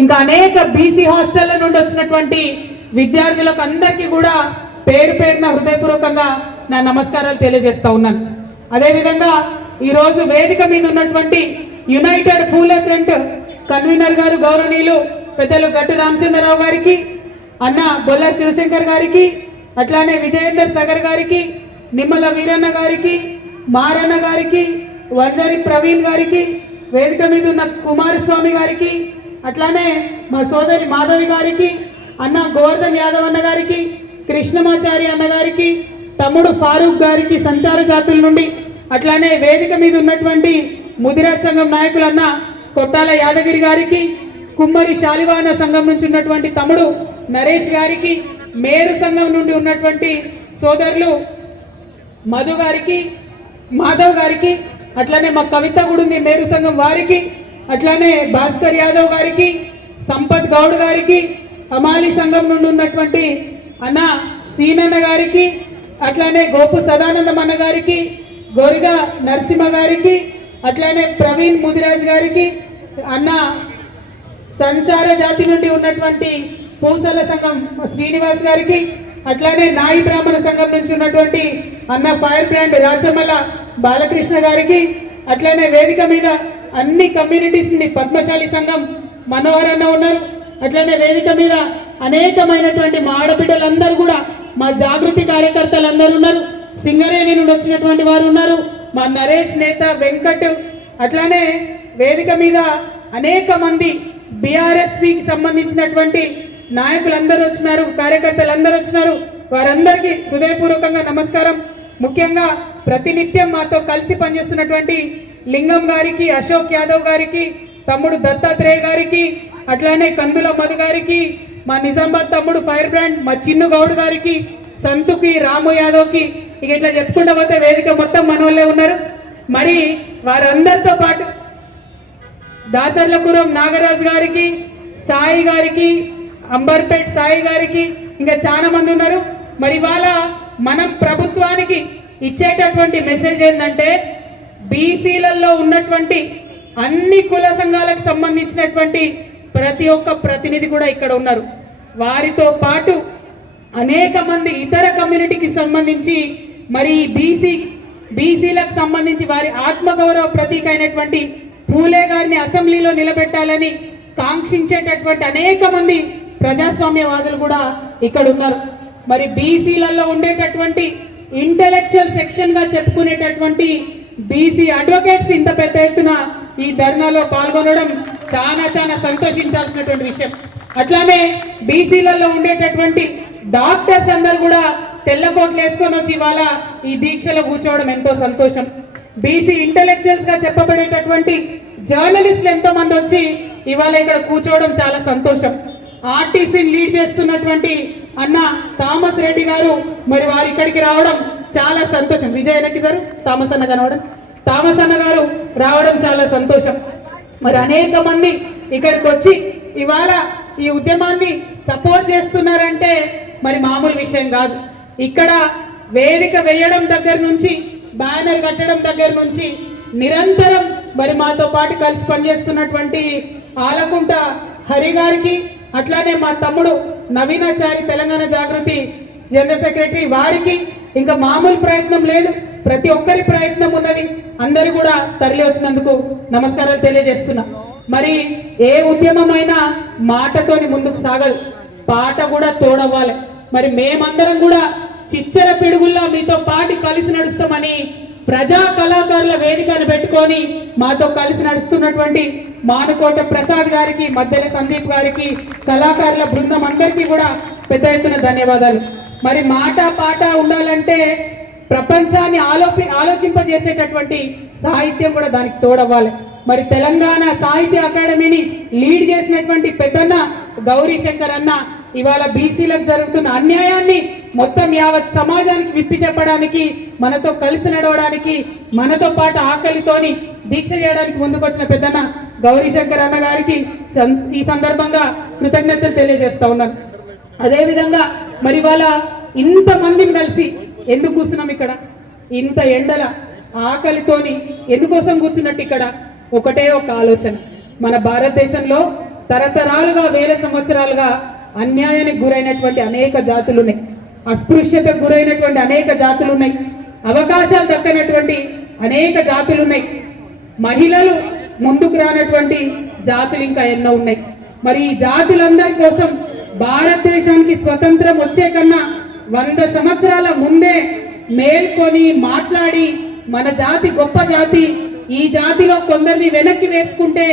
ఇంకా అనేక బీసీ హాస్టళ్ళ నుండి వచ్చినటువంటి విద్యార్థులకు అందరికీ కూడా పేరు పేరున హృదయపూర్వకంగా నా నమస్కారాలు తెలియజేస్తా ఉన్నాను. అదేవిధంగా ఈరోజు వేదిక మీద ఉన్నటువంటి యునైటెడ్ ఫూల్ ఫ్రంట్ కన్వీనర్ గారు గౌరవనీయులు పెద్దలు గట్టు రామచంద్రరావు గారికి అన్న బొల్ల శివశంకర్ గారికి అట్లానే విజయేందర్ సగర్ గారికి నిమ్మల వీరన్న గారికి మారన్న గారికి వంజరి ప్రవీణ్ గారికి వేదిక మీద ఉన్న కుమారస్వామి గారికి అట్లానే మా సోదరి మాధవి గారికి అన్న గోవర్ధన్ యాదవ్ అన్న గారికి కృష్ణమాచారి అన్న గారికి తమ్ముడు ఫారూక్ గారికి సంచార జాతుల నుండి అట్లానే వేదిక మీద ఉన్నటువంటి ముదిరాజ్ సంఘం నాయకులన్న కొట్టాల యాదగిరి గారికి కుమ్మరి శాలివాన సంఘం నుంచి ఉన్నటువంటి తమ్ముడు నరేష్ గారికి మేరు సంఘం నుండి ఉన్నటువంటి సోదరులు మధు గారికి మాధవ్ గారికి అట్లానే మా కవిత కూడా ఉంది మేరు సంఘం వారికి అట్లానే భాస్కర్ యాదవ్ గారికి సంపత్ గౌడ్ గారికి అమాలి సంఘం నుండి ఉన్నటువంటి అన్న సీనన్న గారికి అట్లానే గోపు సదానందం అన్న గారికి గోరిగా నరసింహ గారికి అట్లానే ప్రవీణ్ ముదిరాజ్ గారికి అన్న సంచార జాతి నుండి ఉన్నటువంటి పూసల సంఘం శ్రీనివాస్ గారికి అట్లానే నాయి బ్రాహ్మణ సంఘం నుంచి ఉన్నటువంటి అన్న ఫైర్ బ్రాండ్ రాచమల్ల బాలకృష్ణ గారికి అట్లానే వేదిక మీద అన్ని కమ్యూనిటీస్ నుండి పద్మశాలి సంఘం మనోహర్ అన్న ఉన్నారు. అట్లనే వేదిక మీద అనేకమైనటువంటి మా ఆడబిడ్డలందరూ కూడా మా జాగృతి కార్యకర్తలు అందరూ ఉన్నారు. సింగరేణి నుండి వచ్చినటువంటి వారు ఉన్నారు. మా నరేష్ నేత వెంకట్ అట్లానే వేదిక మీద అనేక మంది బీఆర్ఎస్పికి సంబంధించినటువంటి నాయకులందరూ వచ్చినారు కార్యకర్తలు అందరూ వచ్చినారు. వారందరికీ హృదయపూర్వకంగా నమస్కారం. ముఖ్యంగా ప్రతినిత్యం మాతో కలిసి పనిచేస్తున్నటువంటి లింగం గారికి అశోక్ యాదవ్ గారికి తమ్ముడు దత్తాత్రేయ గారికి అట్లానే కందుల మధు గారికి మా నిజామాబాద్ తమ్ముడు ఫైర్ బ్రాండ్ మా చిన్ను గౌడ్ గారికి సంతుకి రాము యాదవ్కి ఇక ఇట్లా చెప్పుకుంటూ పోతే వేదిక మొత్తం మనోళ్ళే ఉన్నారు. మరి వారందరితో పాటు దాసర్లపురం నాగరాజు గారికి సాయి గారికి అంబర్పేట్ సాయి గారికి ఇంకా చాలా మంది ఉన్నారు. మరి ఇవాళ మనం ప్రభుత్వానికి ఇచ్చేటటువంటి మెసేజ్ ఏంటంటే బీసీలలో ఉన్నటువంటి అన్ని కుల సంఘాలకు సంబంధించినటువంటి ప్రతి ఒక్క ప్రతినిధి కూడా ఇక్కడ ఉన్నారు. వారితో పాటు అనేక మంది ఇతర కమ్యూనిటీకి సంబంధించి మరి బీసీ బీసీలకు సంబంధించి వారి ఆత్మగౌరవ ప్రతీక అయినటువంటి పూలే గారిని అసెంబ్లీలో నిలబెట్టాలని కాంక్షించేటటువంటి అనేక మంది ప్రజాస్వామ్యవాదులు కూడా ఇక్కడ ఉన్నారు. మరి బీసీలలో ఉండేటటువంటి ఇంటలెక్చువల్ సెక్షన్గా చెప్పుకునేటటువంటి బీసీ అడ్వకేట్స్ ఇంత పెద్ద ఎత్తున ఈ ధర్నాలో పాల్గొనడం చాలా చాలా సంతోషించాల్సినటువంటి విషయం. అట్లానే బీసీలలో ఉండేటటువంటి డాక్టర్స్ అందరు కూడా తెల్లకోట్లు వేసుకొని వచ్చి ఇవాళ ఈ దీక్షలో కూర్చోవడం ఎంతో సంతోషం. బీసీ ఇంటలెక్చువల్స్గా చెప్పబడేటటువంటి జర్నలిస్టులు ఎంతో మంది వచ్చి ఇవాళ ఇక్కడ కూర్చోవడం చాలా సంతోషం. ఆర్టీసీని లీడ్ చేస్తున్నటువంటి అన్న థామస్ రెడ్డి గారు మరి వారు ఇక్కడికి రావడం చాలా సంతోషం. విజయనకి సార్. థామస్ అన్న కనవడం. థామస్ అన్న గారు రావడం చాలా సంతోషం. మరి అనేక మంది ఇక్కడికి వచ్చి ఇవాళ ఈ ఉద్యమాన్ని సపోర్ట్ చేస్తున్నారంటే మరి మామూలు విషయం కాదు. ఇక్కడ వేదిక వేయడం దగ్గర నుంచి బ్యానర్ కట్టడం దగ్గర నుంచి నిరంతరం మరి మాతో పాటు కలిసి పనిచేస్తున్నటువంటి ఆలకుంట హరి గారికి అట్లానే మా తమ్ముడు నవీనాచారి తెలంగాణ జాగృతి జనరల్ సెక్రటరీ వారికి ఇంకా మామూలు ప్రయత్నం లేదు. ప్రతి ఒక్కరి ప్రయత్నం ఉన్నది. అందరూ కూడా తరలి వచ్చినందుకు నమస్కారాలు తెలియజేస్తున్నా. మరి ఏ ఉద్యమమైనా మాటతోని ముందుకు సాగదు. పాట కూడా తోడవ్వాలి. మరి మేమందరం కూడా చిచ్చర పిడుగుల్లో మీతో పాటు కలిసి నడుస్తామని ప్రజా కళాకారుల వేదికను పెట్టుకొని మాతో కలిసి నడుస్తున్నటువంటి మానుకోట ప్రసాద్ గారికి మద్దెల సందీప్ గారికి కళాకారుల బృందం అందరికీ కూడా పెద్ద ఎత్తున ధన్యవాదాలు. మరి మాట పాట ఉండాలంటే ప్రపంచాన్ని ఆలోపి ఆలోచింపజేసేటటువంటి సాహిత్యం కూడా దానికి తోడవ్వాలి. మరి తెలంగాణ సాహిత్య అకాడమీని లీడ్ చేసినటువంటి పెద్దన్న గౌరీ శంకర్ అన్న ఇవాళ బీసీలకు జరుగుతున్న అన్యాయాన్ని మొత్తం యావత్ సమాజానికి విప్పి చెప్పడానికి మనతో కలిసి నడవడానికి మనతో పాటు ఆకలితోని దీక్ష చేయడానికి ముందుకొచ్చిన పెద్దన్న గౌరీ శంకర్ అన్న గారికి ఈ సందర్భంగా కృతజ్ఞతలు తెలియజేస్తా ఉన్నాను. అదేవిధంగా మరి వాళ్ళ ఇంతమందిని కలిసి ఎందుకు కూర్చున్నాం ఇక్కడ? ఇంత ఎండల ఆకలితోని ఎందుకోసం కూర్చున్నట్టు ఇక్కడ? ఒకటే ఒక ఆలోచన. మన భారతదేశంలో తరతరాలుగా వేల సంవత్సరాలుగా అన్యాయానికి గురైనటువంటి అనేక జాతులు ఉన్నాయి అస్పృశ్యతకు గురైనటువంటి అనేక జాతులు ఉన్నాయి అవకాశాలు దక్కనటువంటి అనేక జాతులు ఉన్నాయి మహిళలు ముందుకు రానటువంటి జాతులు ఇంకా ఎన్నో ఉన్నాయి. మరి ఈ జాతులందరి కోసం భారతదేశానికి స్వతంత్రం వచ్చే కన్నా వంద సంవత్సరాల ముందే మేల్కొని మాట్లాడి మన జాతి గొప్ప జాతి ఈ జాతిలో కొందరిని వెనక్కి వేసుకుంటే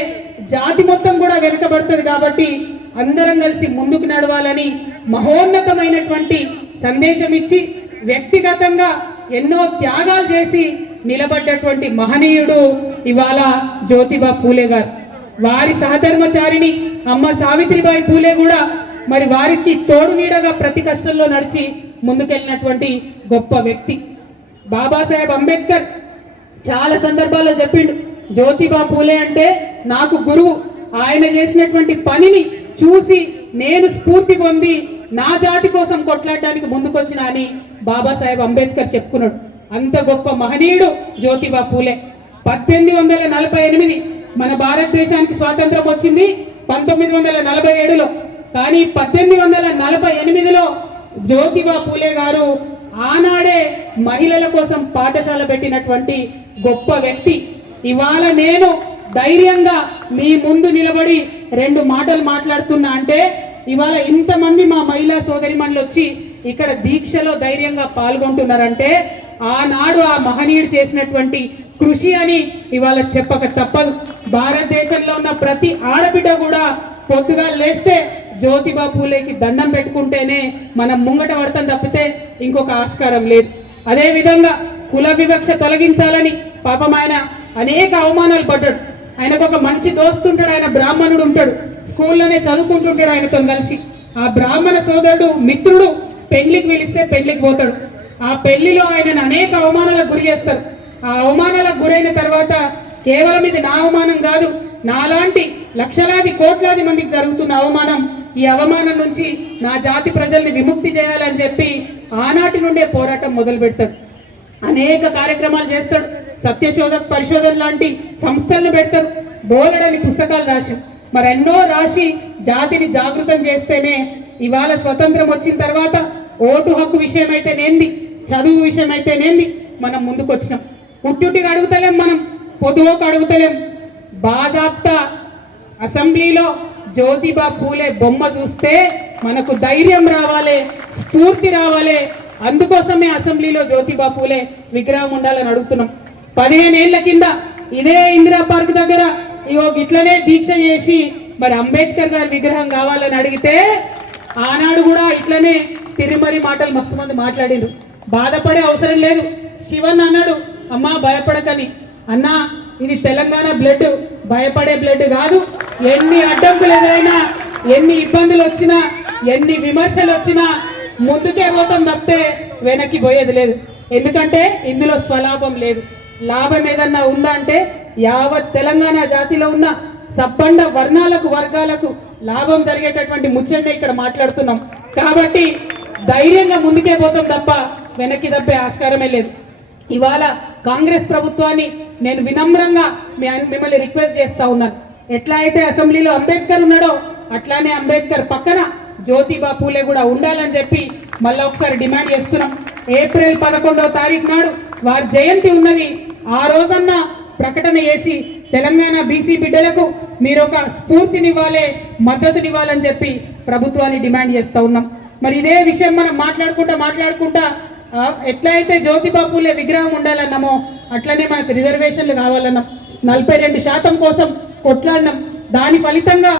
జాతి మొత్తం కూడా వెనకబడుతుంది కాబట్టి అందరం కలిసి ముందుకు నడవాలని మహోన్నతమైనటువంటి సందేశం ఇచ్చి వ్యక్తిగతంగా ఎన్నో త్యాగాలు చేసి నిలబడ్డటువంటి మహనీయుడు ఇవాళ జ్యోతిబా పూలే గారు. వారి సహధర్మచారిణి అమ్మ సావిత్రిబాయి పూలే కూడా మరి వారికి తోడు నీడగా ప్రతి కష్టంలో నడిచి ముందుకెళ్ళినటువంటి గొప్ప వ్యక్తి. బాబాసాహెబ్ అంబేద్కర్ చాలా సందర్భాల్లో చెప్పిండు జ్యోతిబా పూలే అంటే నాకు గురువు. ఆయన చేసినటువంటి పనిని చూసి నేను స్ఫూర్తి పొంది నా జాతి కోసం కొట్లాడడానికి ముందుకొచ్చిన అని బాబాసాహెబ్ అంబేద్కర్ చెప్పుకున్నాడు. అంత గొప్ప మహనీయుడు జ్యోతిబా పూలే. పద్దెనిమిది వందల నలభై ఎనిమిది మన భారతదేశానికి స్వాతంత్రం వచ్చింది పంతొమ్మిది వందల నలభై ఏడులో. కానీ పద్దెనిమిది వందల నలభై ఎనిమిదిలో జ్యోతిబా పూలే గారు ఆనాడే మహిళల కోసం పాఠశాల పెట్టినటువంటి గొప్ప వ్యక్తి. ఇవాళ నేను ధైర్యంగా మీ ముందు నిలబడి రెండు మాటలు మాట్లాడుతున్నా అంటే ఇవాళ ఇంతమంది మా మహిళా సోదరిమణులు వచ్చి ఇక్కడ దీక్షలో ధైర్యంగా పాల్గొంటున్నారంటే ఆనాడు ఆ మహనీయుడు చేసినటువంటి కృషి అని ఇవాళ చెప్పక తప్పదు. భారతదేశంలో ఉన్న ప్రతి ఆడబిడ్డ కూడా పొద్దుగా లేస్తే జ్యోతిబా పూలేకి దండం పెట్టుకుంటేనే మనం ముంగట పడతాం తప్పితే ఇంకొక ఆస్కారం లేదు. అదేవిధంగా కుల వివక్ష తొలగించాలని పాపం ఆయన అనేక అవమానాలు పడ్డాడు. ఆయనకు ఒక మంచి దోస్తుంటాడు ఆయన బ్రాహ్మణుడు ఉంటాడు. స్కూల్లోనే చదువుకుంటుంటాడు ఆయనతో కలిసి. ఆ బ్రాహ్మణ సోదరుడు మిత్రుడు పెళ్ళికి పిలిస్తే పెళ్ళికి పోతాడు. ఆ పెళ్ళిలో ఆయనను అనేక అవమానాలకు గురి చేస్తారు. ఆ అవమానాలకు గురైన తర్వాత కేవలం ఇది నా అవమానం కాదు నాలాంటి లక్షలాది కోట్లాది మందికి జరుగుతున్న అవమానం ఈ అవమానం నుంచి నా జాతి ప్రజల్ని విముక్తి చేయాలని చెప్పి ఆనాటి నుండే పోరాటం మొదలు పెడతాడు అనేక కార్యక్రమాలు చేస్తాడు. సత్యశోధక పరిశోధన లాంటి సంస్థలను పెడతారు. బోలెడని పుస్తకాలు రాశాం మరి ఎన్నో రాసి జాతిని జాగృతం చేస్తేనే ఇవాళ స్వతంత్రం వచ్చిన తర్వాత ఓటు హక్కు విషయం నేంది చదువు విషయం నేంది మనం ముందుకు వచ్చినాం పుట్టుటికి అడుగుతలేం మనం పొదువుకు అడుగుతలేం. బాజాప్తా అసెంబ్లీలో జ్యోతిబా పూలే బొమ్మ చూస్తే మనకు ధైర్యం రావాలి స్ఫూర్తి రావాలి. అందుకోసమే అసెంబ్లీలో జ్యోతిబా పూలే విగ్రహం ఉండాలని అడుగుతున్నాం. పదిహేను ఏళ్ళ కింద ఇదే ఇందిరా పార్క్ దగ్గర ఇగో ఇట్లనే దీక్ష చేసి మరి అంబేద్కర్ గారి విగ్రహం కావాలని అడిగితే ఆనాడు కూడా ఇట్లనే తిరిమరి మాటలు మస్తు మంది మాట్లాడిండు బాధపడే అవసరం లేదు. శివన్ అన్నాడు అమ్మా భయపడకని. అన్నా ఇది తెలంగాణ బ్లడ్. భయపడే బ్లడ్ కాదు. ఎన్ని అడ్డంకులు ఎదురైనా ఎన్ని ఇబ్బందులు వచ్చినా ఎన్ని విమర్శలు వచ్చినా ముందుకే పోతాం తప్పితే వెనక్కి పోయేది లేదు. ఎందుకంటే ఇందులో స్వలాభం లేదు. లాభం ఏదన్నా ఉందా అంటే యావత్ తెలంగాణ జాతిలో ఉన్న సబ్బండ వర్ణాలకు వర్గాలకు లాభం జరిగేటటువంటి ముచ్చట ఇక్కడ మాట్లాడుతున్నాం. కాబట్టి ధైర్యంగా ముందుకే పోతాం తప్ప వెనక్కి తప్పే ఆస్కారమే లేదు. ఇవాళ కాంగ్రెస్ ప్రభుత్వాన్ని నేను వినమ్రంగా మీ మిమ్మల్ని రిక్వెస్ట్ చేస్తా ఉన్నాను. ఎట్లా అయితే అసెంబ్లీలో అంబేద్కర్ ఉన్నాడో అట్లానే అంబేద్కర్ పక్కన జ్యోతిబా పూలే కూడా ఉండాలని చెప్పి మళ్ళీ ఒకసారి డిమాండ్ చేస్తున్నాం. ఏప్రిల్ పదకొండవ తారీఖు నాడు వారి జయంతి ఉన్నది ఆ రోజన్న ప్రకటన చేసి తెలంగాణ బీసీ బిడ్డలకు మీరు ఒక స్ఫూర్తినివ్వాలి మద్దతునివ్వాలని చెప్పి ప్రభుత్వాన్ని డిమాండ్ చేస్తూ ఉన్నాం. మరి ఇదే విషయం మనం మాట్లాడుకుంటా మాట్లాడుకుంటా ఎట్లయితే జ్యోతిబా పూలే విగ్రహం ఉండాలన్నామో అట్లనే మనకు రిజర్వేషన్లు కావాలన్నాం. నలభై రెండు శాతం కోసం కొట్లాడినాం. దాని ఫలితంగా